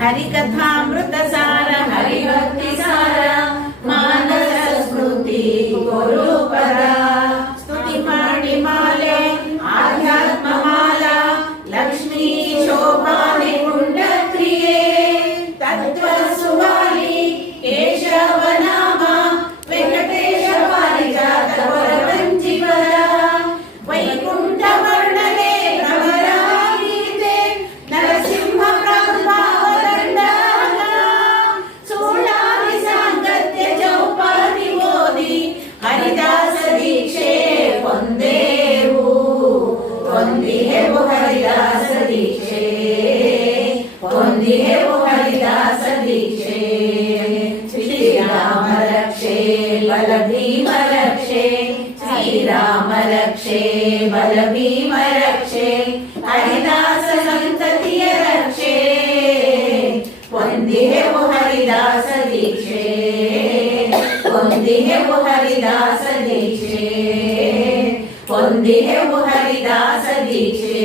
ಹರಿಕಥಾಮೃತ ಸಾರ ಹರಿಭಕ್ತಿ ಸಾರ ಮಾನಸ ಸ್ಮೃತಿ ಗುರುಪರ ಸ್ತುತಿ ಮಾಡಿ ಮಾಲೆ ಆಧ್ಯಾತ್ಮ ಮಾಲಾ ಲಕ್ಷ್ಮೀ ಶೋಭಾನೆ ಕುಂಡ ಕ್ರಿಯೆ ತತ್ವ ಸುವಾಲಿ ಕೇಶವ ನಾಮ ವೆಂಕಟೇಶ ಪಾರಿಜಾತ ವರವಂಚಿವರ ವೈಕುಂಠ ವರ್ಣನೆ ಪ್ರವರ ಗೀತೆ ನರಸಿಂಹ ಪ್ರಭಾವದಂಡ ಸೋಳಾದಿ ಸಾಂಗತ್ಯ ಚೌಪಾದಿ ಓದಿ ಹರಿದಾಸ ದೀಕ್ಷೆ ಹೊಂದೇವು ಹೊಂದಿಹೆವು ಹರಿದಾಸ ದೀಕ್ಷೆ ಹೊಂದಿಹೆವು ಹರಿದಾಸ ದೀಕ್ಷೆ ಶ್ರೀರಾಮ ರಕ್ಷೆ ಬಲ ಭೀಮ ರಕ್ಷೆ ಶ್ರೀರಾಮ ರಕ್ಷೆ ಬಲ ಭೀಮ ರಕ್ಷೆ ಹರಿದಾಸ ಸಂತತಿಯ ರಕ್ಷೆ ಹೊಂದಿಹೆವು ಹರಿದಾಸ ದೀಕ್ಷೆ ಹೊಂದಿಹೆವು ಹರಿದಾಸ ದೀಕ್ಷೆ ಹೊಂದಿಹೆವು ಹರಿದಾಸ ದೀಕ್ಷೆ